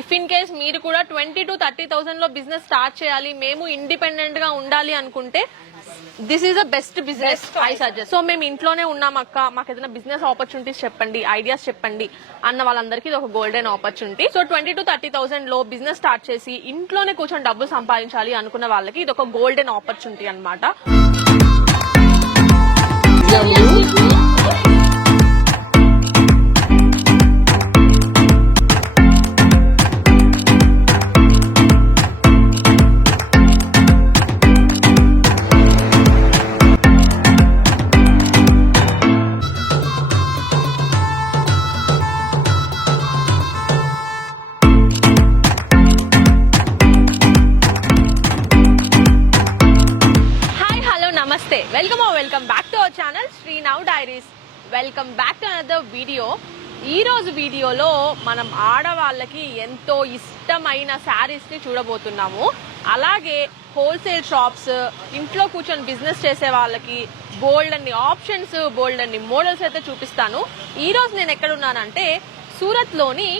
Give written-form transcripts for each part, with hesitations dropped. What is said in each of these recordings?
If in case మీరు కూడా 20,000 to 30,000 లో బిజినెస్ స్టార్ట్ చేయాలి, మేము ఇండిపెండెంట్ గా ఉండాలి అనుకుంటే this is the best business I suggest. So మేము ఇంట్లోనే ఉన్నాం అక్క, మాకు ఏదైనా బిజినెస్ ఆపర్చునిటీస్ చెప్పండి, ఐడియాస్ చెప్పండి అన్న వాళ్ళందరికీ ఇది ఒక గోల్డెన్ ఆపర్చునిటీ. సో 20,000 to 30,000 లో బిజినెస్ స్టార్ట్ చేసి ఇంట్లోనే కూర్చొని డబ్బులు సంపాదించాలి అనుకున్న వాళ్ళకి ఇది ఒక గోల్డెన్ ఆపర్చునిటీ అన్నమాట. Welcome back to our channel Sri now diaries. Welcome back to another video. ఈ రోజు వీడియోలో మనం ఆడవాళ్ళకి ఎంతో ఇష్టమైన శారీస్ ని చూడబోతున్నాము. అలాగే హోల్సేల్ షాప్స్, ఇంట్లో కూర్చొని బిజినెస్ చేసే వాళ్ళకి బోల్డ్ అన్ని ఆప్షన్స్, బోల్డ్ అన్ని మోడల్స్ అయితే చూపిస్తాను. ఈ రోజు నేను ఎక్కడ ఉన్నానంటే సూరత్ లోని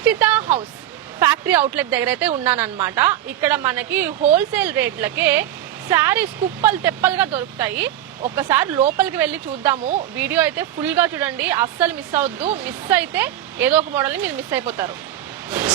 ఇషితా హౌస్ ఫ్యాక్టరీ అవుట్లెట్ దగ్గర అయితే ఉన్నానన్నమాట. ఇక్కడ మనకి హోల్సేల్ రేట్లకే శారీస్ కుప్పలు తెప్పలుగా దొరుకుతాయి. ఒక్కసారి లోపలికి వెళ్ళి చూద్దాము. వీడియో అయితే ఫుల్ గా చూడండి, అస్సలు మిస్ అవద్దు. మిస్ అయితే ఏదో ఒక మోడల్ ని మీరు మిస్ అయిపోతారు.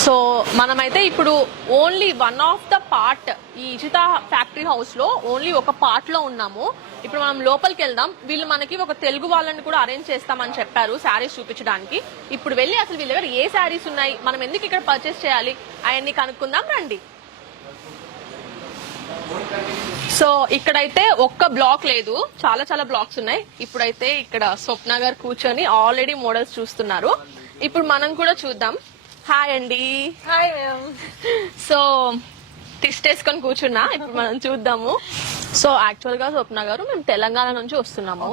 సో మనమైతే ఇప్పుడు only one of the part, ఈ ఇషితా ఫ్యాక్టరీ హౌస్ లో ఓన్లీ ఒక పార్ట్ లో ఉన్నాము. ఇప్పుడు మనం లోపలికి వెళ్దాం. వీళ్ళు మనకి ఒక తెలుగు వాళ్ళని కూడా అరేంజ్ చేస్తామని చెప్పారు శారీస్ చూపించడానికి. ఇప్పుడు వెళ్ళి అసలు వీళ్ళ దగ్గర ఏ శారీస్ ఉన్నాయి, మనం ఎందుకు ఇక్కడ పర్చేస్ చేయాలి అవన్నీ కనుక్కుందాం రండి. సో ఇక్కడైతే ఒక్క బ్లాక్ లేదు, చాలా చాలా బ్లాక్స్ ఉన్నాయి. ఇప్పుడైతే ఇక్కడ స్వప్న గారు కూర్చొని ఆల్రెడీ మోడల్స్ చూస్తున్నారు. ఇప్పుడు మనం కూడా చూద్దాం. హాయ్ అండి. Hi ma'am. సో తిష్టేసుకొని కూర్చున్నా. ఇప్పుడు మనం చూద్దాము. సో యాక్చువల్ గా స్వప్న గారు మేము తెలంగాణ నుంచి వస్తున్నాము.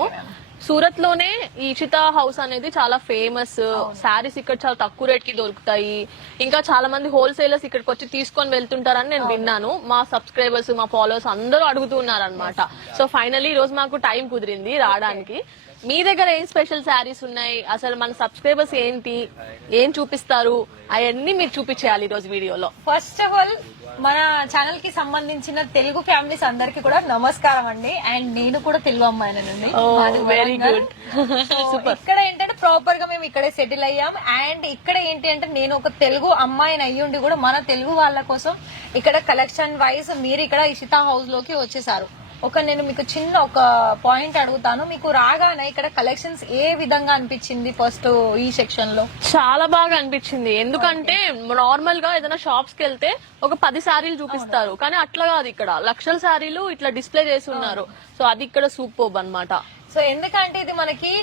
సూరత్ లోనే ఈ ఇషితా హౌస్ అనేది చాలా ఫేమస్. శారీస్ ఇక్కడ చాలా తక్కువ రేట్ కి దొరుకుతాయి. ఇంకా చాలా మంది హోల్సేలర్స్ ఇక్కడికి వచ్చి తీసుకొని వెళ్తుంటారని నేను విన్నాను. మా సబ్స్క్రైబర్స్, మా ఫాలోవర్స్ అందరూ అడుగుతున్నారు అనమాట. సో ఫైనల్లీ ఈ రోజు మాకు టైం కుదిరింది రావడానికి. మీ దగ్గర ఏం స్పెషల్ శారీస్ ఉన్నాయి, అసలు మన సబ్స్క్రైబర్స్ ఏంటి, ఏం చూపిస్తారు, అవన్నీ మీరు చూపించేయాలి ఈ రోజు వీడియోలో. ఫస్ట్ ఆఫ్ ఆల్ మన ఛానల్ కి సంబంధించిన తెలుగు ఫ్యామిలీస్ అందరికి కూడా నమస్కారం అండి. అండ్ నేను కూడా తెలుగు అమ్మాయినండి. Very good. ఇక్కడ ఏంటంటే ప్రాపర్ గా మేము ఇక్కడే సెటిల్ అయ్యాం. అండ్ ఇక్కడ ఏంటి అంటే నేను ఒక తెలుగు అమ్మాయిని అయ్యుండి కూడా మన తెలుగు వాళ్ళ కోసం ఇక్కడ కలెక్షన్ వైజ్ మీరు ఇక్కడ ఇషితా హౌస్ లోకి వచ్చేసారు. నేను మీకు చిన్న ఒక పాయింట్ అడుగుతాను. మీకు రాగానే ఇక్కడ కలెక్షన్స్ ఏ విధంగా అనిపించింది? ఫస్ట్ ఈ సెక్షన్ లో చాలా బాగా అనిపించింది. ఎందుకంటే నార్మల్ గా ఏదైనా షాప్స్ కి వెళ్తే ఒక 10 శారీలు చూపిస్తారు, కానీ అట్లా కాదు, ఇక్కడ లక్షల శారీలు ఇట్లా డిస్ప్లే చేసి ఉన్నారు. సో అది ఇక్కడ సూపర్బ్ అన్నమాట. సో ఎందుకంటే ఇది మనకి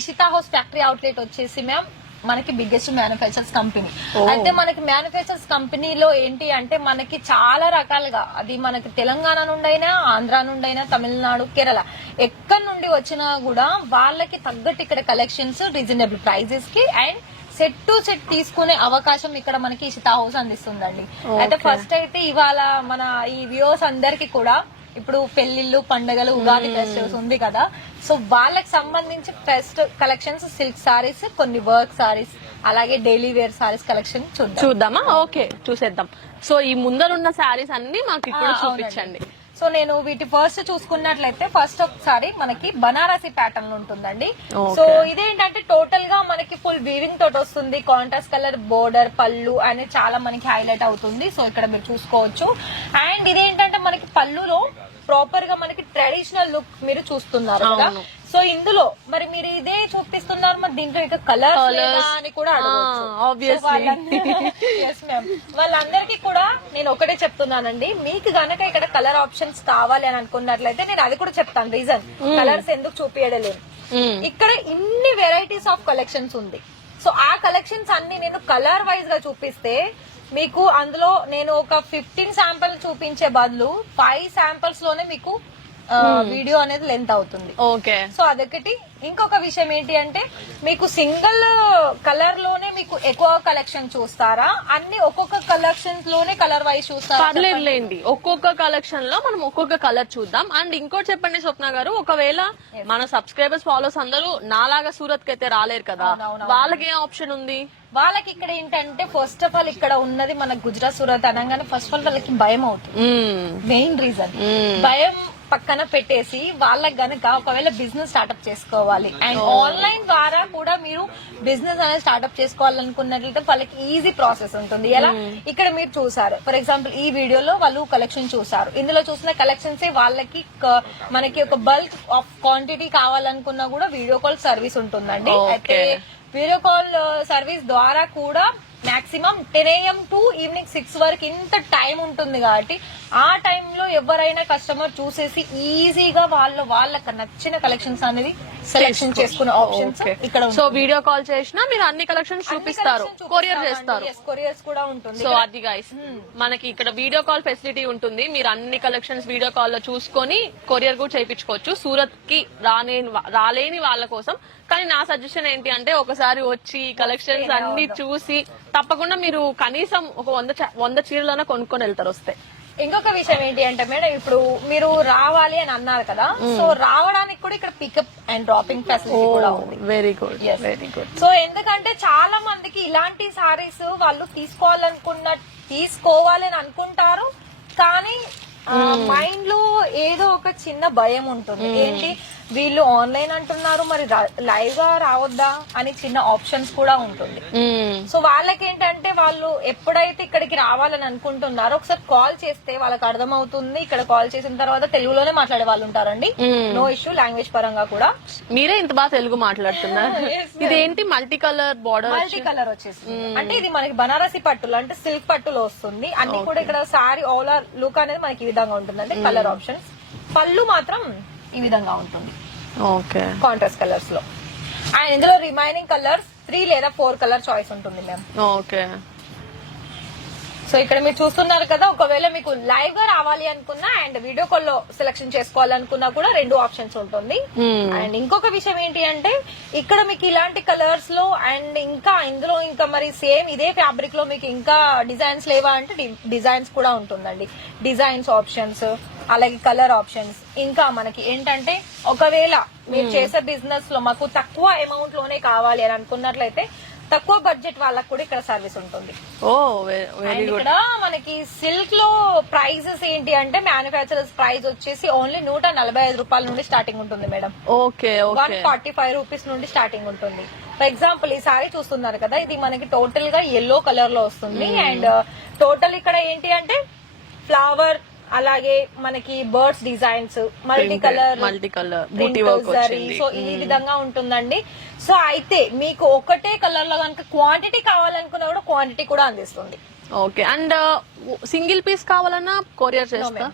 ఇషితా హౌస్ ఫ్యాక్టరీ అవుట్లెట్ వచ్చేసి మ్యామ్ మనకి బిగ్గెస్ట్ మ్యానుఫ్యాక్చర్స్ కంపెనీ. అయితే మనకి మ్యానుఫ్యాక్చర్స్ కంపెనీలో ఏంటి అంటే మనకి చాలా రకాలుగా, అది మనకి తెలంగాణ నుండైనా, ఆంధ్ర నుండైనా, తమిళనాడు, కేరళ ఎక్కడి నుండి వచ్చినా కూడా వాళ్ళకి తగ్గట్టు ఇక్కడ కలెక్షన్స్ రీజనబుల్ ప్రైజెస్ కి అండ్ సెట్ టు సెట్ తీసుకునే అవకాశం ఇక్కడ మనకి ఇషితా హౌస్ అందిస్తుందండి. అయితే ఫస్ట్ అయితే ఇవాళ మన ఈ వ్యూవర్స్ అందరికి కూడా ఇప్పుడు పెళ్లిళ్ళు, పండుగలు, ఉగాది ఫెస్టివల్స్ ఉంది కదా, సో వాళ్ళకి సంబంధించి ఫస్ట్ కలెక్షన్స్, సిల్క్ సారీస్, కొన్ని వర్క్ సారీస్, అలాగే డైలీ వేర్ సారీస్ కలెక్షన్ చూద్దామా? ఓకే, చూసేద్దాం. సో ఈ ముందరున్న సారీస్ అన్ని మాకు ఇప్పుడు చూపించండి. సో నేను వీటి ఫస్ట్ చూసుకున్నట్లయితే ఫస్ట్ ఒకసారి మనకి బనారసి ప్యాటర్న్ ఉంటుందండి. సో ఇదేంటంటే టోటల్ గా మనకి ఫుల్ వీవింగ్ తోటి వస్తుంది. కాంట్రాస్ట్ కలర్ బోర్డర్, పళ్ళు అనేది చాలా మనకి హైలైట్ అవుతుంది. సో ఇక్కడ మీరు చూసుకోవచ్చు. అండ్ ఇదేంటంటే మనకి పళ్ళులో ప్రాపర్ గా మనకి ట్రెడిషనల్ లుక్ మీరు చూస్తున్నారు కదా. సో ఇందులో మరి మీరు ఇదే చూపిస్తున్నారు, మరి దీంట్లో ఇక కలర్ అని కూడా వాళ్ళందరికీ కూడా నేను ఒకటే చెప్తున్నానండి. మీకు గనక ఇక్కడ కలర్ ఆప్షన్స్ కావాలి అని అనుకున్నట్లయితే నేను అది కూడా చెప్తాను, రీజన్ కలర్స్ ఎందుకు చూపించడం లేదు. ఇక్కడ ఇన్ని వెరైటీస్ ఆఫ్ కలెక్షన్స్ ఉంది. సో ఆ కలెక్షన్స్ అన్ని నేను కలర్ వైజ్ గా చూపిస్తే మీకు అందులో నేను ఒక 15 శాంపుల్ చూపించే బదులు 5 శాంపుల్స్ లోనే మీకు వీడియో అనేది లెంత్ అవుతుంది. ఓకే. సో అదొకటి. ఇంకొక విషయం ఏంటి అంటే మీకు సింగిల్ కలర్ లోనే మీకు ఎక్కువ కలెక్షన్ చూస్తారా, అన్ని ఒక్కొక్క కలెక్షన్స్ లోనే కలర్ వైజ్ చూస్తారా? పర్లేదులేండి, ఒక్కొక్క కలెక్షన్ లో మనం ఒక్కొక్క కలర్ చూద్దాం. అండ్ ఇంకోటి చెప్పండి స్వప్న గారు, ఒకవేళ మన సబ్స్క్రైబర్స్ ఫాలోవర్స్ అందరూ నాలాగా సూరత్ కి అయితే రాలేరు కదా, వాళ్ళకి ఏ ఆప్షన్ ఉంది? వాళ్ళకి ఇక్కడ ఏంటంటే ఫస్ట్ ఆఫ్ ఆల్ ఇక్కడ ఉన్నది మన గుజరాత్ సూరత్ అనగానే ఫస్ట్ ఆఫ్ ఆల్ వాళ్ళకి భయం అవుతుంది. మెయిన్ రీజన్ భయం పక్కన పెట్టేసి వాళ్ళకి గనక ఒకవేళ బిజినెస్ స్టార్ట్అప్ చేసుకోవాలి అండ్ ఆన్లైన్ ద్వారా కూడా మీరు బిజినెస్ అనేది స్టార్ట్అప్ చేసుకోవాలనుకున్నట్లయితే వాళ్ళకి ఈజీ ప్రాసెస్ ఉంటుంది. ఎలా ఇక్కడ మీరు చూసారు, ఫర్ ఎగ్జాంపుల్ ఈ వీడియోలో వాళ్ళు కలెక్షన్ చూసారు, ఇందులో చూసిన కలెక్షన్స్ వాళ్ళకి మనకి ఒక బల్క్ ఆఫ్ క్వాంటిటీ కావాలనుకున్నా కూడా వీడియో కాల్ సర్వీస్ ఉంటుందండి. అయితే వీడియో కాల్ సర్వీస్ ద్వారా కూడా మాక్సిమం 10 AM టు ఈవినింగ్ 6 వరకు ఇంత టైం ఉంటుంది కాబట్టి ఆ టైంలో ఎవరైనా కస్టమర్ చూసేసి ఈజీగా వాళ్ళకి నచ్చిన కలెక్షన్స్ అనేది సెలెక్షన్ చేసుకునే ఆప్షన్స్ ఇక్కడ. సో వీడియో కాల్ చేసినా మీరు అన్ని కలెక్షన్స్ చూపిస్తారు, కొరియర్ చేస్తారు, కొరియర్స్ కూడా ఉంటుంది. సో అది గైస్ మనకి ఇక్కడ వీడియో కాల్ ఫెసిలిటీ ఉంటుంది. మీరు అన్ని కలెక్షన్స్ వీడియో కాల్ లో చూసుకొని కొరియర్ కూడా చేయించుకోవచ్చు సూరత్ కి రాలేని వాళ్ళ కోసం. కానీ నా సజెషన్ ఏంటి అంటే ఒకసారి వచ్చి కలెక్షన్స్ అన్ని చూసి తప్పకుండా మీరు కనీసం ఒక 100 చీరలైనా కొనుక్కొని వెళ్తారు వస్తే. ఇంకొక విషయం ఏంటి అంటే మేడం, ఇప్పుడు మీరు రావాలి అని అన్నారు కదా, సో రావడానికి కూడా ఇక్కడ పికప్ అండ్ డ్రాపింగ్ ఫెసిలిటీ కూడా ఉంది. Very good, very good. So ఎందుకంటే చాలా మందికి ఇలాంటి సారీస్ వాళ్ళు తీసుకోవాలని అనుకుంటారు, కానీ మైండ్ లో ఏదో ఒక చిన్న భయం ఉంటుంది. ఏంటి వీళ్ళు ఆన్లైన్ అంటున్నారు, మరి లైవ్ గా రావద్దా అని చిన్న ఆప్షన్స్ కూడా ఉంటుంది. సో వాళ్ళకి ఏంటంటే వాళ్ళు ఎప్పుడైతే ఇక్కడికి రావాలని అనుకుంటున్నారో ఒకసారి కాల్ చేస్తే వాళ్ళకి అర్థమవుతుంది. ఇక్కడ కాల్ చేసిన తర్వాత తెలుగులోనే మాట్లాడే వాళ్ళు ఉంటారండి, నో ఇష్యూ. లాంగ్వేజ్ పరంగా కూడా మీరే ఇంత బాగా తెలుగు మాట్లాడుతున్నారు. ఇదేంటి multi colour border? Multi colour వచ్చేసి అంటే ఇది మనకి బనారసి పట్టులు అంటే సిల్క్ పట్టులో వస్తుంది. అన్ని కూడా ఇక్కడ సారీ ఆల్ ఓవర్ లుక్ అనేది మనకి ఈ విధంగా ఉంటుందండి. కలర్ ఆప్షన్స్ పళ్ళు మాత్రం ఈ విధంగా ఉంటుంది, ఓకే, కాంట్రాస్ట్ కలర్స్ లో. అండ్ ఇందులో రిమైనింగ్ కలర్స్ 3 లేదా 4 కలర్ చాయిస్ ఉంటుంది మ్యామ్. ఓకే. సో ఇక్కడ మీరు చూస్తున్నారు కదా, ఒకవేళ మీకు లైవ్ గా రావాలి అనుకున్నా అండ్ వీడియో కాల్ లో సెలెక్షన్ చేసుకోవాలనుకున్నా కూడా 2 ఆప్షన్స్ ఉంటుంది. అండ్ ఇంకొక విషయం ఏంటి అంటే ఇక్కడ మీకు ఇలాంటి కలర్స్ లో అండ్ ఇంకా ఇందులో ఇంకా మరి సేమ్ ఇదే ఫ్యాబ్రిక్ లో మీకు ఇంకా డిజైన్స్ లేవా అంటే డిజైన్స్ కూడా ఉంటుందండి. డిజైన్స్ ఆప్షన్స్ అలాగే కలర్ ఆప్షన్స్. ఇంకా మనకి ఏంటంటే ఒకవేళ మీరు చేసే బిజినెస్ లో మాకు తక్కువ అమౌంట్ లోనే కావాలి అని అనుకున్నట్లయితే తక్కువ బడ్జెట్ వాళ్ళకి కూడా ఇక్కడ సర్వీస్ ఉంటుంది. ఇక్కడ మనకి సిల్క్ లో ప్రైజెస్ ఏంటి అంటే మ్యానుఫ్యాక్చరర్స్ ప్రైస్ వచ్చేసి ఓన్లీ 145 రూపాయల నుండి స్టార్టింగ్ ఉంటుంది మేడం. ఓకే, 145 రూపీస్ నుండి స్టార్టింగ్ ఉంటుంది. ఫర్ ఎగ్జాంపుల్ ఈ సారీ చూస్తున్నారు కదా, ఇది మనకి టోటల్ గా ఎల్లో కలర్ లో వస్తుంది. అండ్ టోటల్ ఇక్కడ ఏంటి అంటే ఫ్లవర్ అలాగే మనకి birds designs multi colour so ఈ విధంగా ఉంటుందండి. సో అయితే మీకు ఒకటే కలర్ లో కనుక క్వాంటిటీ కావాలనుకున్నా కూడా క్వాంటిటీ కూడా అందిస్తుంది. ఓకే. అండ్ సింగిల్ పీస్ కావాలన్నా కొరియర్ చేస్తా,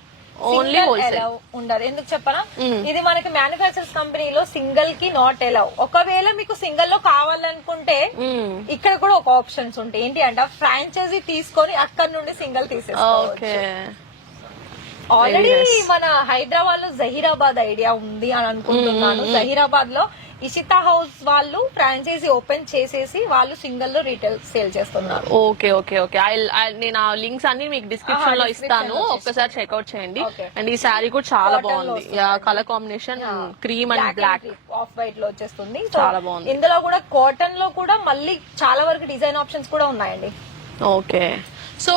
ఓన్లీ హోల్సేల్ ఉండదు. ఎందుకు చెప్పరా, ఇది మనకి మ్యానుఫ్యాక్చరర్స్ కంపెనీలో సింగిల్ కి నాట్ అలౌ. ఒకవేళ మీకు సింగిల్ లో కావాలనుకుంటే ఇక్కడ కూడా ఒక ఆప్షన్స్ ఉంటాయి. ఏంటి అంటే ఫ్రాంచైజీ తీసుకొని అక్కడ నుండి సింగిల్ తీసేసుకోవచ్చు. ఆల్రెడీ మన హైదరాబాద్ లో జహీరాబాద్ ఐడియా ఉంది అని అనుకుంటున్నాను. జహీరాబాద్ లో ఇషితా హౌస్ వాళ్ళు ఫ్రాంచైజీ ఓపెన్ చేసేసి వాళ్ళు సింగిల్ లో రీటైల్ సేల్ చేస్తున్నారు. Okay, okay, okay. నేను ఆ లింక్స్ అన్ని మీకు డిస్క్రిప్షన్ లో ఇస్తాను, ఒక్కసారి చెక్అవుట్ చేయండి. అండ్ ఈ శారీ కూడా చాలా బాగుంది, colour combination cream and black off white లో వచ్చేస్తుంది, చాలా బాగుంది. ఇందులో కూడా కాటన్ లో కూడా మళ్ళీ చాలా వరకు డిజైన్ ఆప్షన్స్ కూడా ఉన్నాయండి. ఓకే. సో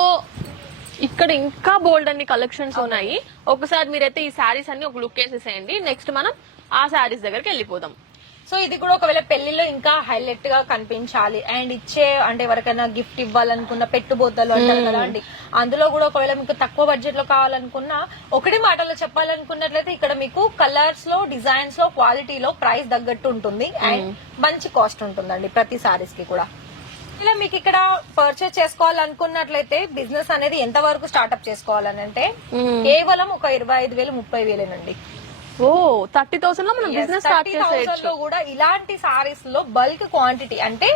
ఇక్కడ ఇంకా బోల్డ్ అన్ని కలెక్షన్స్ ఉన్నాయి. ఒకసారి మీరైతే ఈ శారీస్ అన్ని ఒక లుక్ వేసేసేయండి, నెక్స్ట్ మనం ఆ శారీస్ దగ్గరికి వెళ్ళిపోదాం. సో ఇది కూడా ఒకవేళ పెళ్లిలో ఇంకా హైలైట్ గా కనిపించాలి అండ్ అంటే ఎవరికైనా గిఫ్ట్ ఇవ్వాలనుకున్న పెట్టుబోతలు అంటారు కదా అండి, అందులో కూడా ఒకవేళ మీకు తక్కువ బడ్జెట్ లో కావాలనుకున్నా ఒకటి మాటలో చెప్పాలనుకున్నట్లయితే ఇక్కడ మీకు కలర్స్ లో డిజైన్స్ లో క్వాలిటీలో ప్రైస్ తగ్గట్టు ఉంటుంది అండ్ మంచి కాస్ట్ ఉంటుందండి ప్రతి సారీస్ కి కూడా. ఇలా మీకు ఇక్కడ పర్చేస్ చేసుకోవాలనుకున్నట్లయితే బిజినెస్ అనేది ఎంత వరకు స్టార్ట్అప్ చేసుకోవాలని అంటే కేవలం ఒక 25,000 30,000 అండి. ఓ 30,000 లో మనం బిజినెస్ స్టార్ట్ 30,000 చేసేయచ్చు. లో కూడా ఇలాంటి సారీస్ లో బల్క్ క్వాంటిటీ అంటే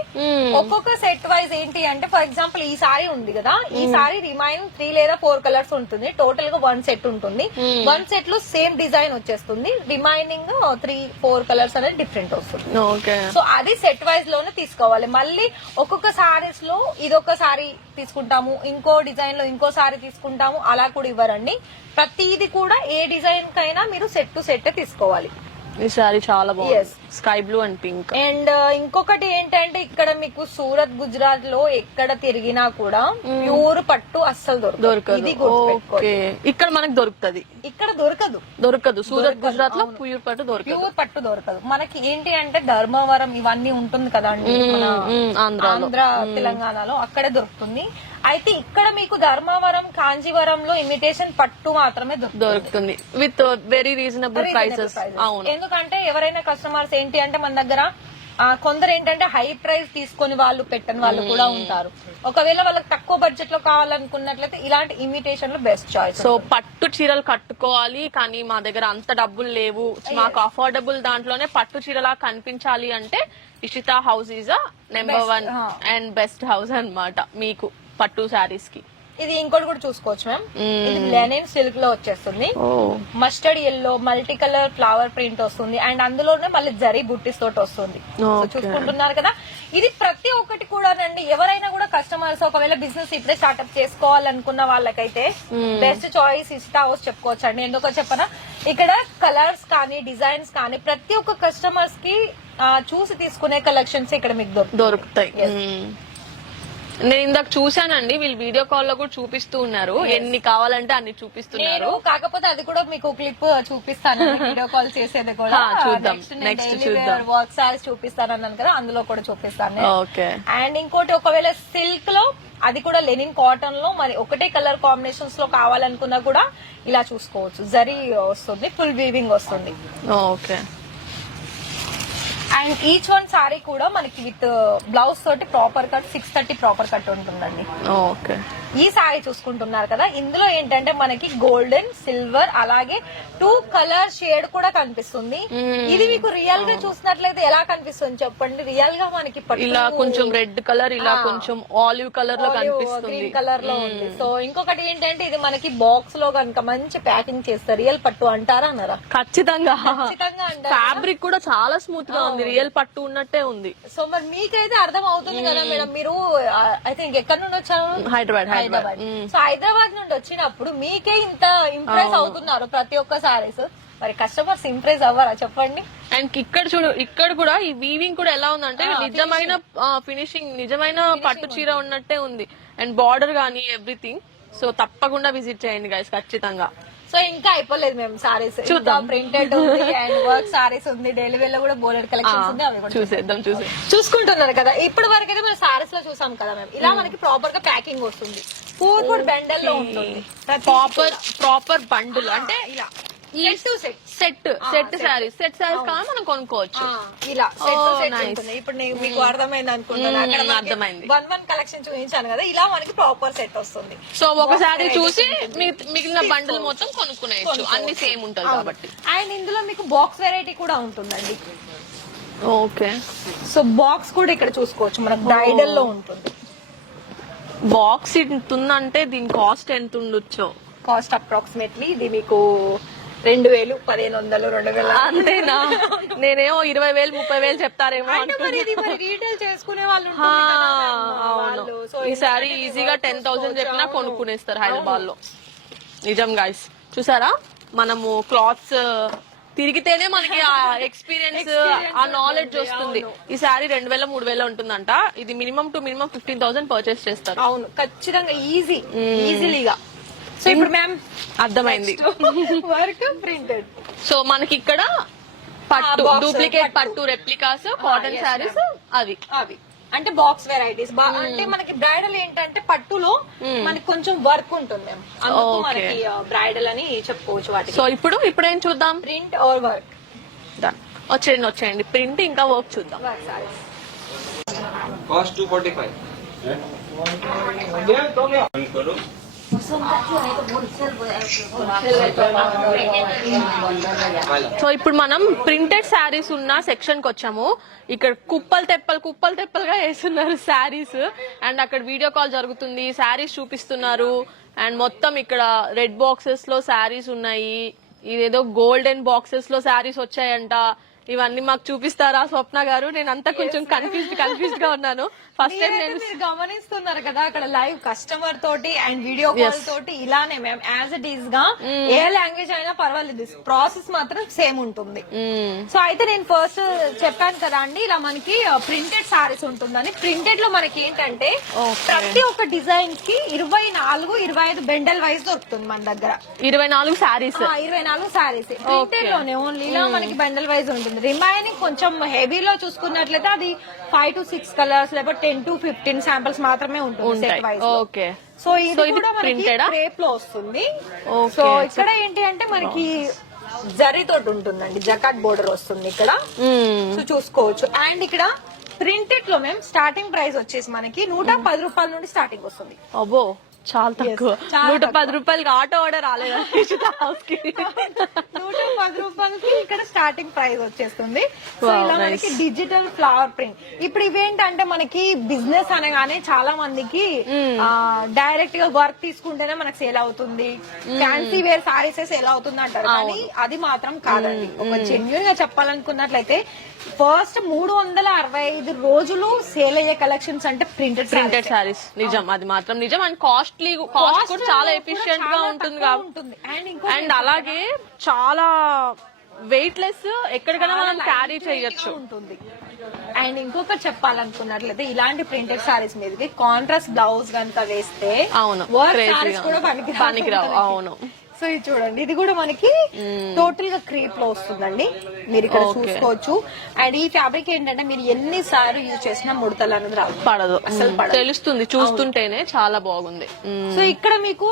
ఒక్కొక్క సెట్ వైజ్ ఏంటి అంటే ఫర్ ఎగ్జాంపుల్ ఈ సారీ ఉంది కదా, ఈ సారీ రిమైన్ 3 లేదా 4 కలర్స్ ఉంటుంది, టోటల్ గా 1 సెట్ ఉంటుంది. 1 సెట్ లో సేమ్ డిజైన్ వచ్చేస్తుంది, రిమైనింగ్ 3-4 కలర్స్ అనేది డిఫరెంట్ వస్తుంది. ఓకే, సో అది సెట్ వైజ్ లోనే తీసుకోవాలి. మళ్ళీ ఒక్కొక్క సారీస్ లో ఇదొక సారీ తీసుకుంటాము, ఇంకో డిజైన్ లో ఇంకో సారీ తీసుకుంటాము, అలా కూడా ఇవ్వరండి. ప్రతిది కూడా ఏ డిజైన్ కైనా మీరు సెట్ టు సెట్ తీసుకోవాలి. ఈ సారీ చాలా బాగుంది, Yes. Sky blue and pink. And ఇంకొకటి ఏంటంటే ఇక్కడ మీకు సూరత్, గుజరాత్ లో ఎక్కడ తిరిగినా కూడా ప్యూర్ పట్టు అస్సలు దొరకదు. ఇది దొరకదు. గుర్తుపెట్టుకోండి. ఓకే, ఇక్కడ మనకు దొరుకుతది. ఇక్కడ దొరకదు. సూరత్, గుజరాత్ లో ప్యూర్ పట్టు దొరకదు. ప్యూర్ పట్టు దొరకదు. మనకి ఏంటి అంటే ధర్మవరం ఇవన్నీ ఉంటుంది కదా అండి మన ఆంధ్ర తెలంగాణలో, అక్కడే దొరుకుతుంది. అయితే ఇక్కడ మీకు ధర్మవరం, కాంజీవరంలో ఇమిటేషన్ పట్టు మాత్రమే దొరుకుతుంది విత్ వెరీ రీజనబుల్ ప్రైసెస్. అవును, ఎందుకంటే ఎవరైనా కస్టమర్స్ ఏంటి అంటే మన దగ్గర కొందరు ఏంటంటే హై ప్రైస్ తీసుకొని వాళ్ళు పెట్టని వాళ్ళు కూడా ఉంటారు. ఒకవేళ వాళ్ళకి తక్కువ బడ్జెట్ లో కావాలనుకున్నట్లయితే ఇలాంటి ఇమిటేషన్ లో బెస్ట్ చాయిస్. సో పట్టు చీరలు కట్టుకోవాలి కానీ మా దగ్గర అంత డబ్బులు లేవు, మాకు అఫోర్డబుల్ దాంట్లోనే పట్టు చీరలా కనిపించాలి అంటే Ishita house is number 1 and best house అన్నమాట మీకు పట్టు శారీస్ కి. ఇది ఇంకోటి కూడా చూసుకోవచ్చు మ్యామ్, ఇది లెనిన్ సిల్క్ లో వచ్చేస్తుంది. Mustard yellow multi colour flower print వస్తుంది, అండ్ అందులోనే మళ్ళీ జరీ బుట్టీస్ తోటి వస్తుంది. సో చూసుకుంటున్నారు కదా, ఇది ప్రతి ఒక్కటి కూడా నండి. ఎవరైనా కూడా కస్టమర్స్ ఒకవేళ బిజినెస్ ఇప్పుడే స్టార్ట్అప్ చేసుకోవాలనుకున్న వాళ్ళకైతే బెస్ట్ చాయిస్ ఇస్తా హౌస్ చెప్పుకోవచ్చు అండి. ఎందుకో చెప్పనా, ఇక్కడ కలర్స్ కానీ డిజైన్స్ కానీ ప్రతి ఒక్క కస్టమర్స్ కి చూసి తీసుకునే కలెక్షన్స్ ఇక్కడ మీకు దొరుకుతాయి. నేను ఇందాక చూసానండి, వీళ్ళు వీడియో కాల్ లో కూడా చూపిస్తూ ఉన్నారు, ఎన్ని కావాలంటే అన్ని చూపిస్తున్నారు. కాకపోతే అది కూడా మీకు క్లిప్ చూపిస్తాను వీడియో కాల్ చేసేది కూడా. చూద్దాం, నెక్స్ట్ చూద్దాం. వర్క్ సారీస్ చూపిస్తాను అన్నాను కదా, అందులో కూడా చూపిస్తాను. ఓకే, అండ్ ఇంకోటి ఒకవేళ సిల్క్ లో అది కూడా లెనిన్ కాటన్ లో మరి ఒకటే కలర్ కాంబినేషన్స్ లో కావాలనుకున్నా కూడా ఇలా చూసుకోవచ్చు. జరీ వస్తుంది, ఫుల్ వీవింగ్ వస్తుంది. Okay, and each one sorry కూడా మనకి విత్ బ్లౌజ్ తోటి ప్రాపర్ కట్ 630 ప్రాపర్ కట్ ఉంటుందండి. ఓకే, ఈ సారీ చూసుకుంటున్నారు కదా, ఇందులో ఏంటంటే మనకి గోల్డెన్, సిల్వర్ అలాగే 2 కలర్ షేడ్ కూడా కనిపిస్తుంది. ఇది మీకు రియల్ గా చూసినట్లయితే ఎలా కనిపిస్తుంది చెప్పండి? రియల్ గా మనకి ఇలా కొంచెం రెడ్ కలర్, ఇలా కొంచెం ఆలివ్ కలర్ లో కనిపిస్తుంది, గ్రీన్ కలర్ లో ఉంది. సో ఇంకొకటి ఏంటంటే ఇది మనకి బాక్స్ లో కనుక మంచి ప్యాకింగ్ చేస్తారు. రియల్ పట్టు అంటారా అన్నారా? ఖచ్చితంగా అంటారు. ఫ్యాబ్రిక్ కూడా చాలా స్మూత్ గా ఉంది, రియల్ పట్టు ఉన్నట్టే ఉంది. సో మరి మీకైతే అర్థం అవుతుంది కదా మేడం, మీరు అయితే ఇంకెక్కడ నుండి వచ్చారు? హైదరాబాద్. సో హైదరాబాద్ నుండి వచ్చినప్పుడు మీకే ఇంత ఇంప్రెస్ అవుతున్నారు ప్రతి ఒక్క సారీస్, మరి కస్టమర్స్ ఇంప్రెస్ అవ్వరా చెప్పండి? అండ్ ఇక్కడ చూడు, ఇక్కడ కూడా ఈ వీవింగ్ కూడా ఎలా ఉందంటే నిజమైన ఫినిషింగ్, నిజమైన పట్టు చీర ఉన్నట్టే ఉంది. అండ్ బార్డర్ గానీ ఎవ్రీథింగ్. సో తప్పకుండా విజిట్ చేయండి గైస్, ఖచ్చితంగా. సో ఇంకా అయిపోలేదు మేము సారీస్ చూద్దాం. ప్రింటెడ్ ఉంది అండ్ వర్క్ సారీస్ ఉంది, డైలీ వేర్ లో కూడా బోర్డర్ కలెక్షన్స్ ఉంది, అవి కూడా చూసేద్దాం. చూసుకుంటున్నారు కదా. ఇప్పటి వరకు అయితే మనం సారీస్ లో చూసాం కదా మేము, ఇలా మనకి ప్రాపర్ గా ప్యాకింగ్ వస్తుంది, పూర్ బండల్ లో ఉంటుంది. ప్రాపర్ బండిల్ అంటే ఇలా సెట్ సారీస్ కావాలి మనం కొనుక్కోవచ్చు. ఇలా ఉంటుంది. ఇప్పుడు మీకు అర్థమైంది అనుకుంటున్నాను, అర్థమైంది. 1 కలెక్షన్ చూపించాను కదా, ఇలా మనకి ప్రాపర్ సెట్ వస్తుంది. సో ఒక సారీ చూసి మిగిలిన బండిల్ మొత్తం కొనుక్కునేయచ్చు, అన్ని సేమ్ ఉంటుంది కాబట్టి. అండ్ ఇందులో మీకు బాక్స్ వెరైటీ కూడా ఉంటుందండి. ఓకే, సో బాక్స్ కూడా ఇక్కడ చూసుకోవచ్చు, మనకు బ్రైడల్ లో ఉంటుంది. బాక్స్ ఇంతుందంటే దీని కాస్ట్ ఎంత ఉండొచ్చో? కాస్ట్ అప్రాక్సిమేట్లీ ఇది మీకు 2,000, 1,500, 2,000 అంతేనా? నేనేమో 20,000, 30,000 చెప్తారేమో. రీటైల్ చేసుకునే వాళ్ళు. ఈ సారీ ఈజీగా 10,000 చెప్పినా కొనుక్కునేస్తారు హైదరాబాద్ లో. నిజం గైస్, చూసారా మనము క్లాత్స్ తిరిగితేనే మనకి ఆ ఎక్స్పీరియన్స్, ఆ నాలెడ్జ్ వస్తుంది. ఈ సారీ 2,000, 3,000 ఉంటుందంట. ఇది మినిమం టు మినిమం 15,000 పర్చేస్ చేస్తారు. అవును, ఖచ్చితంగా ఈజీలీగా. సో ఇప్పుడు మ్యామ్ అర్థమైంది. Work printed. సో మనకి ఇక్కడ పట్టు, డూప్లికేట్ పట్టు, రెప్లికాస్, కాటన్ శారీస్ అవి అంటే బాక్స్ వెరైటీస్. అంటే మనకి బ్రైడల్ ఏంటంటే పట్టులో మనకి కొంచెం వర్క్ ఉంటుంది, అందుకు మనకి బ్రైడల్ అని చెప్పుకోవచ్చు వాటికి. సో ఇప్పుడు ఏం చూద్దాం? Print are work. వచ్చేయండి ప్రింట్ ఇంకా వర్క్ చూద్దాం. కాస్ట్ 245. సో ఇప్పుడు మనం ప్రింటెడ్ శారీస్ ఉన్న సెక్షన్ కి వచ్చాము. ఇక్కడ కుప్పలు తెప్పలుగా వేస్తున్నారు శారీస్. అండ్ అక్కడ వీడియో కాల్ జరుగుతుంది, శారీస్ చూపిస్తున్నారు. అండ్ మొత్తం ఇక్కడ రెడ్ బాక్సెస్ లో శారీస్ ఉన్నాయి. ఇదేదో గోల్డెన్ బాక్సెస్ లో శారీస్ వచ్చాయంట. ఇవన్నీ మాకు చూపిస్తారా స్వప్న గారు? నేను అంతా కొంచెం కన్ఫ్యూజ్డ్ గా ఉన్నాను. ఫస్ట్ టైం నేను మీరు గమనిస్తున్నారు కదా అక్కడ లైవ్ కస్టమర్ తోటి అండ్ వీడియో కాల్ తోటి ఇలానే మ్యామ్ యాజ్ ఇట్ ఈస్ గా ఏ లాంగ్వేజ్ అయినా పర్వాలేదు, ప్రాసెస్ మాత్రం సేమ్ ఉంటుంది. సో అయితే నేను ఫస్ట్ చెప్పాను కదా అండి, ఇలా మనకి ప్రింటెడ్ సారీస్ ఉంటుందని. ప్రింటెడ్ లో మనకి ఏంటంటే ప్రతి ఒక్క డిజైన్ కి 24-25 బెండల్ వైజ్ దొరుకుతుంది మన దగ్గర. 24 శారీస్ 24 సారీస్ ప్రింటెడ్ లోనే ఓన్లీ ఇలా మనకి బెండల్ వైజ్ ఉంటుంది. రిమైనింగ్ కొంచెం హెవీలో చూసుకున్నట్లయితే అది 5 to 6 కలర్స్ లేకపోతే 10 to 15 శాంపిల్స్ మాత్రమే ఉంటుంది సెట్ వైజ్. ఓకే. సో ఇది కూడా మనకి క్రేప్ లో వస్తుంది. సో ఇక్కడ ఏంటి అంటే మనకి జరీ తోటి ఉంటుందండి, జకాట్ బోర్డర్ వస్తుంది ఇక్కడ. సో చూసుకోవచ్చు. అండ్ ఇక్కడ ప్రింటెడ్ లో మేము స్టార్టింగ్ ప్రైస్ వచ్చేసి మనకి 110 రూపాయల నుండి స్టార్టింగ్ వస్తుంది. అబ్బో చాలా తక్కువ. 110 రూపాయలకి ఆటో ఆర్డర్ రాలేదు హౌస్ కి. 110 రూపాయలకి ఇక్కడ స్టార్టింగ్ ప్రైస్ వచ్చేస్తుంది. సో ఇలా మనకి డిజిటల్ ఫ్లవర్ ప్రింట్. ఇప్పుడు ఇవేంటంటే మనకి బిజినెస్ అనగానే చాలా మందికి డైరెక్ట్ గా వర్క్ తీసుకుంటేనే మనకి సేల్ అవుతుంది, ఫ్యాన్సీ వేర్ సారీస్ సేల్ అవుతుంది అంటారు. కానీ అది మాత్రం కాదండి. ఒక జెన్యూన్ గా చెప్పాలనుకున్నట్లయితే ఫస్ట్ 365 రోజులు సేల్ అయ్యే కలెక్షన్స్ అంటే ప్రింటెడ్ సారీస్. నిజం, అది మాత్రం నిజం. అండ్ కాస్ట్ కూడా చాలా ఎఫిషియెంట్ గా ఉంటుంది కాబట్టి. అండ్ అలాగే చాలా వెయిట్ లెస్, ఎక్కడికైనా మనం క్యారీ చేయొచ్చు ఉంటుంది. అండ్ ఇంకొకటి చెప్పాలనుకున్నట్లయితే ఇలాంటి ప్రింటెడ్ సారీస్ మీదకి కాంట్రాస్ట్ బ్లౌజ్ కనుక వేస్తే అవును వర్క్ సారీస్ కూడా పనికిరావు. అవును. సో ఇది చూడండి, ఇది కూడా మనకి టోటల్ గా క్రీప్ లో వస్తుందండి, మీరు ఇక్కడ చూసుకోవచ్చు. అండ్ ఈ ఫ్యాబ్రిక్ ఏంటంటే మీరు ఎన్నిసార్లు యూజ్ చేసినా ముడతలు అనేది రాదు, పడదు, అసలు తెలుస్తుంది చూస్తుంటేనే. చాలా బాగుంది. సో ఇక్కడ మీకు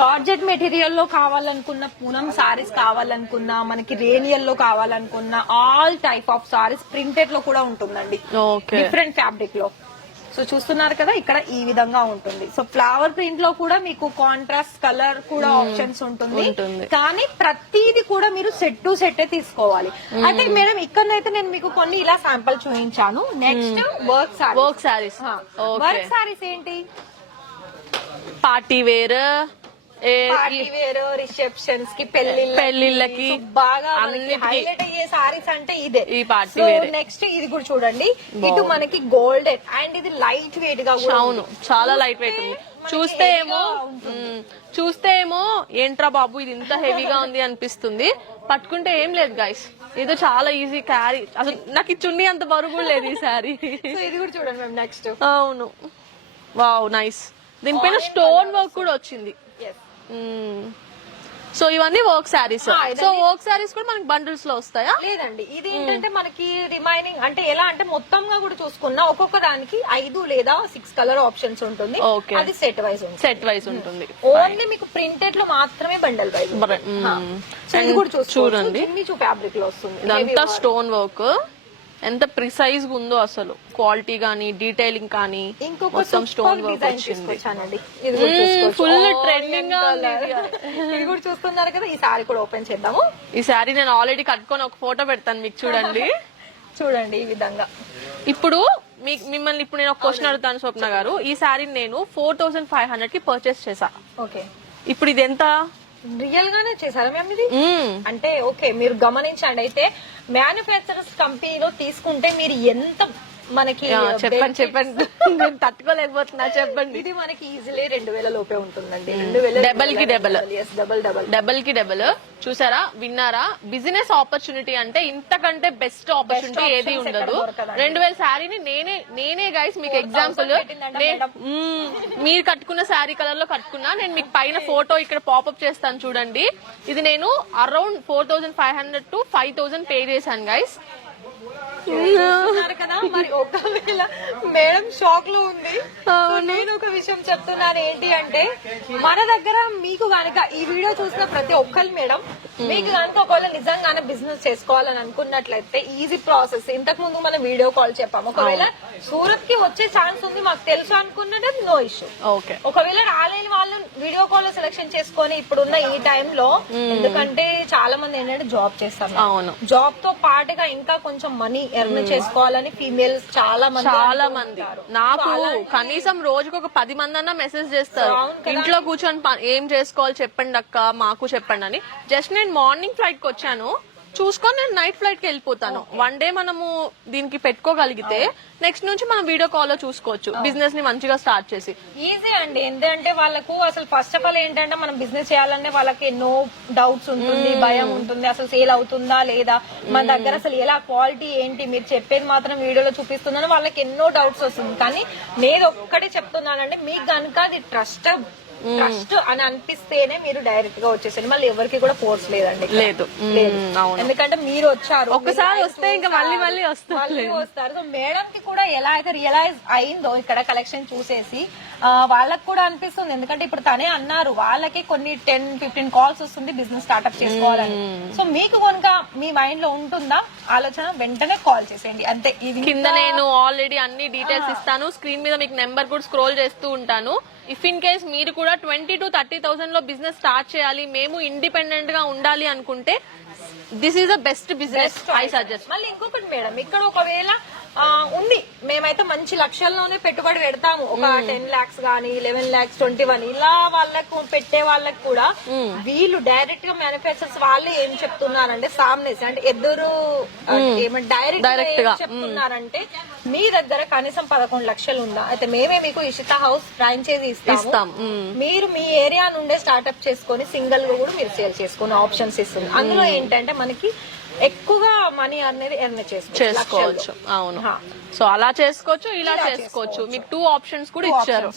జార్జెట్ మెటీరియల్ లో కావాలనుకున్న, పూనం సారీస్ కావాలనుకున్నా, మనకి రేనియల్ లో కావాలనుకున్న all type of saris printed లో కూడా ఉంటుందండి, డిఫరెంట్ ఫ్యాబ్రిక్ లో. సో చూస్తున్నారు కదా ఇక్కడ ఈ విధంగా ఉంటుంది. సో ఫ్లవర్ ప్రింట్ లో కూడా మీకు కాంట్రాస్ట్ కలర్ కూడా ఆప్షన్స్ ఉంటుంది. కానీ ప్రతిది కూడా మీరు సెట్ టు సెట్ తీసుకోవాలి. అంటే మేడం ఇక్కడైతే నేను మీకు కొన్ని ఇలా శాంపుల్ చూపించాను. Next work sarees. Work sarees ఏంటి? పార్టీ వేర్, రిసెప్షన్స్ కి, పెళ్లిళ్ళకి బాగా హైలైట్ అయ్యే సారీస్ అంటే ఇదే. ఈ పార్టీ వేర్. నెక్స్ట్ ఇది కూడా చూడండి, ఇటు మనకి గోల్డెన్ అండ్ ఇది లైట్ వెయిట్ గా. అవును, చాలా లైట్ వెయిట్ ఉంది. చూస్తే ఏమో ఏంట్రా బాబు ఇది ఇంత హెవీగా ఉంది అనిపిస్తుంది. పట్టుకుంటే ఏం లేదు గైస్, ఏదో చాలా ఈజీ క్యారీ. అసలు నాకు ఈ చున్నీ అంత బరువు లేదు ఈ శారీ. ఇది కూడా చూడండి మ్యామ్ నెక్స్ట్. అవును, వావ్ నైస్. దీనిపైన స్టోన్ వర్క్ కూడా వచ్చింది. సో ఇవన్నీ work saris. So work saris కూడా మనకి బండిల్స్ లో వస్తాయా? లేదండి, ఇది ఏంటంటే మనకి రిమైనింగ్ అంటే ఎలా అంటే మొత్తంగా కూడా చూసుకున్నా ఒక్కొక్క దానికి 5 లేదా 6 కలర్ ఆప్షన్స్ ఉంటుంది. అది సెట్ వైజ్ ఉంటుంది. ఓన్లీ మీకు ప్రింటెడ్ లో మాత్రమే బండల్ వైజ్. ఇది కూడా చూడండి, ఫ్యాబ్రిక్ లో వస్తుంది. ఇదంతా స్టోన్ వర్క్. ఎంత ప్రిసైజ్ గా ఉందో అసలు, క్వాలిటీ గానీ డీటెయిలింగ్ కానీ. మొత్తం స్టోన్ వర్క్ వచ్చింది, ఫుల్ ట్రెండింగ్ గా ఉంది. ఇది కూడా చూస్తున్నారు కదా. ఈ సారీ కూడా ఓపెన్ చేద్దాము. ఈ సారీ నేను ఆల్రెడీ కట్టుకొని ఒక ఫోటో పెడతాను మీకు, చూడండి. చూడండి ఈ విధంగా. ఇప్పుడు మిమ్మల్ని ఇప్పుడు నేను ఒక క్వశ్చన్ అడుగుతాను స్వప్న గారు. ఈ సారీని నేను 4500 కి పర్చేస్ చేసా. ఓకే, ఇప్పుడు ఇది ఎంత? రియల్ గానే చేశారా మ్యామ్ ఇది? అంటే ఓకే, మీరు గమనించండి. అయితే మ్యానుఫ్యాక్చరర్స్ కంపెనీలో తీసుకుంటే మీరు ఎంత మనకి చెప్పండి నేను తట్టుకోలేకపోతున్నా, చెప్పండి. ఇది మనకి ఈజీలీ 2000 లోపే ఉంటుందండి. డబల్ కి డబల్. చూసారా, విన్నారా? బిజినెస్ ఆపర్చునిటీ అంటే ఇంతకంటే బెస్ట్ ఆపర్చునిటీ ఏది ఉండదు. 2000 శారీని నేనే గైస్ మీకు ఎగ్జాంపుల్, మీరు కట్టుకున్న శారీ కలర్ లో కట్టుకున్నా. నేను మీకు పైన ఫోటో ఇక్కడ పాపప్ చేస్తాను చూడండి. ఇది నేను అరౌండ్ 4500 to 5000 పే చేశాను గైస్. చూస్తున్నారు కదా, మరి ఒకవేళ మేడం షాక్ లో ఉంది. నేను ఒక విషయం చెప్తున్నాను ఏంటి అంటే, మన దగ్గర మీకు గనక ఈ వీడియో చూసిన ప్రతి ఒక్కరు మేడం, మీకు కనుక ఒకవేళ నిజంగానే బిజినెస్ చేసుకోవాలని అనుకున్నట్లయితే ఈజీ ప్రాసెస్. ఇంతకు ముందు మనం వీడియో కాల్ చెప్పాము. ఒకవేళ సూరత్ కి వచ్చే ఛాన్స్ ఉంది మాకు తెలుసు అనుకున్నట్టు నో ఇష్యూ. ఓకే, ఒకవేళ రాలేని వాళ్ళు వీడియో కాల్ లో సెలెక్షన్ చేసుకొని ఇప్పుడున్న ఈ టైంలో, ఎందుకంటే చాలా మంది ఏంటంటే జాబ్ చేస్తాం, అవును, జాబ్ తో పాటుగా ఇంకా కొంచెం మనీ ఎర్న్ చేసుకోవాలని ఫీమేల్స్ చాలా మంది నాకు కనీసం రోజుకు ఒక 10 మంది అన్నా మెసేజ్ చేస్తారు, ఇంట్లో కూర్చొని ఏం చేసుకోవాలి చెప్పండి అక్క, మాకు చెప్పండి అని. జస్ట్ నేను మార్నింగ్ ఫ్లైట్ కి వచ్చాను, చూసుకొని నేను నైట్ ఫ్లైట్ కి వెళ్ళిపోతాను. వన్ డే మనము దీనికి పెట్టుకోగలిగితే నెక్స్ట్ నుంచి మనం వీడియో కాల్ లో చూసుకోవచ్చు బిజినెస్ ని మంచిగా స్టార్ట్ చేసి. ఈజీ అండి, ఎందుకంటే వాళ్ళకు అసలు ఫస్ట్ ఆఫ్ ఆల్ ఏంటంటే మనం బిజినెస్ చేయాలంటే వాళ్ళకి ఎన్నో డౌట్స్ ఉంటుంది, భయం ఉంటుంది, అసలు సేల్ అవుతుందా లేదా, మన దగ్గర అసలు ఎలా క్వాలిటీ ఏంటి, మీరు చెప్పేది మాత్రం వీడియోలో చూపిస్తుందని వాళ్ళకి ఎన్నో డౌట్స్ వస్తుంది. కానీ నేను ఒక్కటే చెప్తున్నానంటే, మీకు కనుక అది ట్రస్ట్ అని అనిపిస్తేనే మీరు డైరెక్ట్ గా వచ్చేసండి. మళ్ళీ ఎవరికి కూడా ఫోర్స్ లేదండి, లేదు, ఎందుకంటే మీరు వచ్చారు, ఒకసారి వస్తే ఇంకా మళ్ళీ మళ్ళీ వస్తారు. సో మేడం కి కూడా ఎలా అయితే రియలైజ్ అయిందో ఇక్కడ కలెక్షన్ చూసేసి వాళ్ళకి కూడా అనిపిస్తుంది. ఎందుకంటే ఇప్పుడు తనే అన్నారు, వాళ్ళకి కొన్ని 10-15 కాల్స్ వస్తుంది బిజినెస్ స్టార్ట్అప్ చేసుకోవాలని. సో మీకు కనుక మీ మైండ్ లో ఉంటుందా ఆలోచన, వెంటనే కాల్ చేసేయండి అంతే. ఇది కింద నేను ఆల్రెడీ అన్ని డీటెయిల్స్ ఇస్తాను, స్క్రీన్ మీద మీకు నెంబర్ కూడా స్క్రోల్ చేస్తూ ఉంటాను. ఇఫ్ ఇన్ కేస్ మీరు కూడా 20,000 to 30,000 లో బిజినెస్ స్టార్ట్ చేయాలి, మేము ఇండిపెండెంట్ గా ఉండాలి అనుకుంటే this is the best business I suggest. మళ్ళీ ఇంకొకటి మేడం, ఇక్కడ ఒకవేళ ఉంది, మేమైతే మంచి లక్షల్లోనే పెట్టుబడి పెడతాము, ఒక 10 lakhs గానీ 11 lakhs 21 ఇలా వాళ్ళకు పెట్టే వాళ్ళకి కూడా వీళ్ళు డైరెక్ట్ గా మ్యానుఫ్యాక్చర్స్ వాళ్ళు ఏం చెప్తున్నారంటే, సామ్నేస్ అంటే ఎదురు డైరెక్ట్ గా చెప్తున్నారంటే, మీ దగ్గర కనీసం 11 లక్షలు ఉందా అయితే మేమే మీకు ఇషితా హౌస్ ఫ్రాంచైజీ ఇస్తాం, మీరు మీ ఏరియా నుండే స్టార్ట్అప్ చేసుకొని సింగిల్ గా కూడా మీరు సేల్ చేసుకునే ఆప్షన్స్ ఇస్తుంది. అందులో ఏంటంటే మనకి ఎక్కువగా మనీ అనేది ఎర్న్ చేసుకోవచ్చు. అవును, సో అలా చేసుకోవచ్చు, ఇలా చేసుకోవచ్చు, మీకు 2 ఆప్షన్స్ కూడా ఇచ్చారు.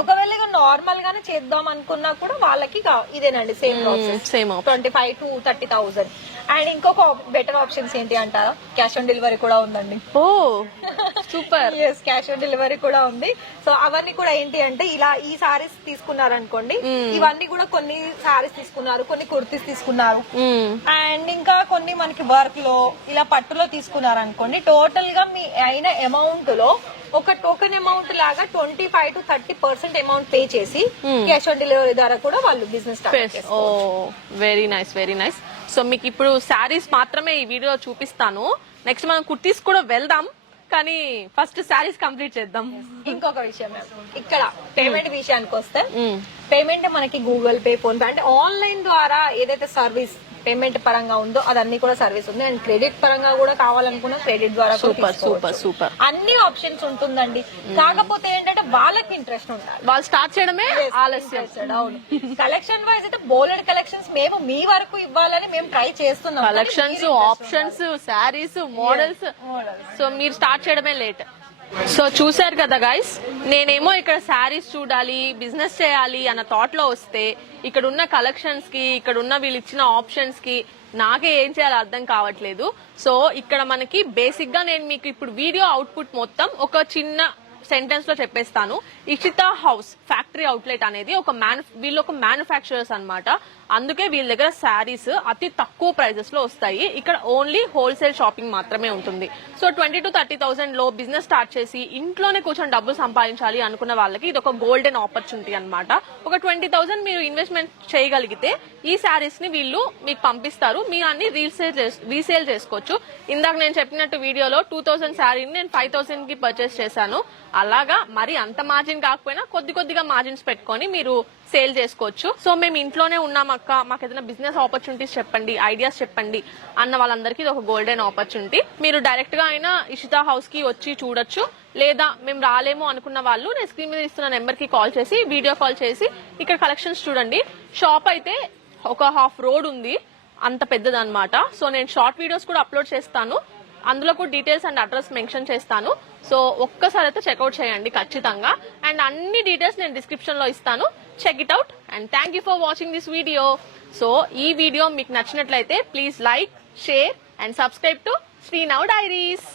ఒకవేళ నార్మల్ గానే చేద్దాం అనుకున్నా కూడా వాళ్ళకి ఇదేనండి సేమ్ ప్రాసెస్, 25,000 to 30,000. అండ్ ఇంకొక బెటర్ ఆప్షన్స్ ఏంటి అంటారా, క్యాష్ ఆన్ డెలివరీ కూడా ఉందండి. ఓ సూపర్, క్యాష్ ఆన్ డెలివరీ కూడా ఉంది. సో అవన్నీ కూడా ఏంటి అంటే, ఇలా ఈ సారీస్ తీసుకున్నారనుకోండి, ఇవన్నీ కూడా కొన్ని సారీస్ తీసుకున్నారు, కొన్ని కుర్తీస్ తీసుకున్నారు, అండ్ ఇంకా కొన్ని మనకి వర్క్ లో ఇలా పట్టులో తీసుకున్నారనుకోండి, టోటల్ గా మీ అయిన అమౌంట్ లో ఒక టోకెన్ అమౌంట్ లాగా 25 to 30% అమౌంట్ పే చేసి క్యాష్ ఆన్ డెలివరీ ద్వారా కూడా వాళ్ళు బిజినెస్ స్టార్ట్ చేసుకోవచ్చు. Oh very nice, very nice. So మీకు ఇప్పుడు శారీస్ మాత్రమే ఈ వీడియో చూపిస్తాను, నెక్స్ట్ మనం కుర్తీస్ కూడా వెళ్దాం, కానీ ఫస్ట్ శారీస్ కంప్లీట్ చేద్దాం. ఇంకొక విషయం, ఇక్కడ పేమెంట్ విషయానికి వస్తే, పేమెంట్ మనకి గూగుల్ పే, ఫోన్ పే అంటే ఆన్లైన్ ద్వారా ఏదైతే సర్వీస్ పేమెంట్ పరంగా ఉందో అదన్నీ కూడా సర్వీస్ ఉంది. అండ్ క్రెడిట్ పరంగా కూడా కావాలనుకున్నా క్రెడిట్ ద్వారా సూపర్ అన్ని ఆప్షన్స్ ఉంటుందండి. కాకపోతే ఏంటంటే వాళ్ళకి ఇంట్రెస్ట్ ఉండాలి, వాళ్ళు స్టార్ట్ చేయడమే ఆలస్యం. అవును, కలెక్షన్ వైజ్ అయితే బోలెడ్ కలెక్షన్స్ మేము మీ వరకు ఇవ్వాలని మేము ట్రై చేస్తున్నాం. Collections, options, saris, models, so మీరు స్టార్ట్ చేయడమే లేట్. సో చూసారు కదా గైస్, నేనేమో ఇక్కడ శారీస్ చూడాలి, బిజినెస్ చేయాలి అన్న థాట్ లో వస్తే, ఇక్కడ ఉన్న కలెక్షన్స్ కి, ఇక్కడ ఉన్న వీళ్ళు ఇచ్చిన ఆప్షన్స్ కి నాకే ఏం చేయాలో అర్థం కావట్లేదు. సో ఇక్కడ మనకి బేసిక్ గా నేను మీకు ఇప్పుడు వీడియో అవుట్పుట్ మొత్తం ఒక చిన్న సెంటెన్స్ లో చెప్పేస్తాను. ఇషితా హౌస్ ఫ్యాక్టరీ అవుట్లెట్ అనేది వీళ్ళు ఒక మ్యానుఫ్యాక్చరర్స్ అన్నమాట. అందుకే వీళ్ళ దగ్గర శారీస్ అతి తక్కువ ప్రైజెస్ లో వస్తాయి. ఇక్కడ ఓన్లీ హోల్సేల్ షాపింగ్ మాత్రమే ఉంటుంది. సో 20,000 to 30,000 లో బిజినెస్ స్టార్ట్ చేసి ఇంట్లోనే కూర్చొని డబ్బులు సంపాదించాలి అనుకున్న వాళ్ళకి ఇది ఒక గోల్డెన్ ఆపర్చునిటీ అన్నమాట. ఒక 20,000 మీరు ఇన్వెస్ట్మెంట్ చేయగలిగితే ఈ శారీస్ ని వీళ్ళు మీకు పంపిస్తారు, మీరు అన్ని రీసేల్ చేసుకోవచ్చు. ఇందాక నేను చెప్పినట్టు వీడియోలో 2,000 శారీని నేను 5,000 కి పర్చేస్ చేశాను. అలాగా మరి అంత మార్జిన్ కాకపోయినా కొద్దిగా మార్జిన్స్ పెట్టుకొని మీరు సేల్ చేసుకోవచ్చు. సో మేము ఇంట్లోనే ఉన్నాం అక్క, మాకు ఏదైనా బిజినెస్ ఆపర్చునిటీస్ చెప్పండి, ఐడియాస్ చెప్పండి అన్న వాళ్ళందరికీ ఇది ఒక గోల్డెన్ ఆపర్చునిటీ. మీరు డైరెక్ట్ గా అయినా ఇషితా హౌస్ కి వచ్చి చూడొచ్చు, లేదా మేము రాలేమో అనుకున్న వాళ్ళు నేను స్క్రీన్ మీద ఇస్తున్న నెంబర్ కి కాల్ చేసి, వీడియో కాల్ చేసి ఇక్కడ కలెక్షన్స్ చూడండి. షాప్ అయితే ఒక హాఫ్ రోడ్ ఉంది, అంత పెద్దదన్నమాట. సో నేను షార్ట్ వీడియోస్ కూడా అప్లోడ్ చేస్తాను, అందులో కూడా డీటెయిల్స్ అండ్ అడ్రస్ మెన్షన్ చేస్తాను. సో ఒక్కసారి అయితే చెక్అవుట్ చేయండి ఖచ్చితంగా. అండ్ అన్ని డీటెయిల్స్ నేను డిస్క్రిప్షన్ లో ఇస్తాను, check it out. And thank you for watching this video. So ఈ వీడియో మీకు నచ్చినట్లయితే please like, share and subscribe to Sri now diaries.